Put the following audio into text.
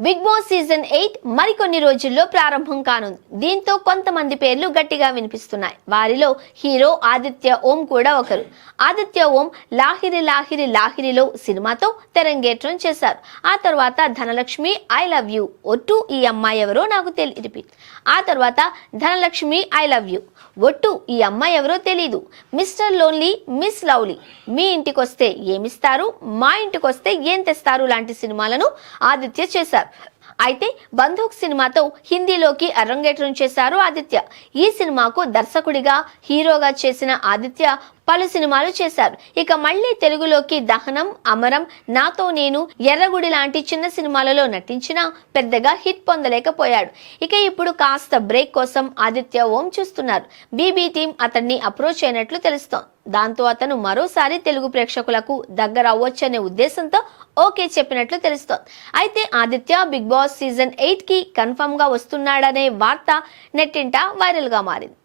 Big boss season eight మరికొన్ని రోజుల్లో ప్రారంభం కానుంది. దీంతో కొంతమంది పేర్లు గట్టిగా వినిపిస్తున్నాయి. వారిలో హీరో ఆదిత్య ఓం కూడా ఒకరు. ఆదిత్య ఓం లాహిరి లాహిరి లాహిరిలో సినిమాతో తెరంగేట్రం చేశారు. ఆ తర్వాత ధనలక్ష్మి ఐ లవ్ యూ. ఒట్టు ఈ అమ్మాయి ఎవరో నాకు తెలియదు ఆ తర్వాత ధనలక్ష్మి ఐ లవ్ యూ. ఒట్టు ఈ అమ్మాయి ఎవరో తెలీదు. Mister lonely miss lovely. మీ ఇంటికి వస్తే ఏమిస్తారు? మా ఇంటికి వస్తే ఏం తెస్తారు? లాంటి సినిమాలను ఆదిత్య చేశారు. up అయితే బంధుక్ సినిమాతో హిందీలోకి అరంగేట్రం చేశారు ఆదిత్య. ఈ సినిమాకు దర్శకుడిగా హీరోగా చేసిన ఆదిత్య పలు సినిమాలు చేశారు. ఇక మళ్ళీ తెలుగులోకి దహనం అమరం నాతో నేను ఎర్రగుడి లాంటి చిన్న సినిమాలలో నటించినా పెద్దగా హిట్ పొందలేకపోయాడు. ఇక ఇప్పుడు కాస్త బ్రేక్ కోసం ఆదిత్య ఓం చూస్తున్నారు. బీబీ టీం అతన్ని అప్రోచ్ అయినట్లు తెలుస్తోంది. దాంతో అతను మరోసారి తెలుగు ప్రేక్షకులకు దగ్గర అవ్వొచ్చనే ఉద్దేశంతో ఓకే చెప్పినట్లు తెలుస్తోంది. అయితే Aditya big big boss season ఎయిట్కి కన్ఫర్మ్గా వస్తున్నాడనే వార్త నెట్టింట వైరల్గా మారింది.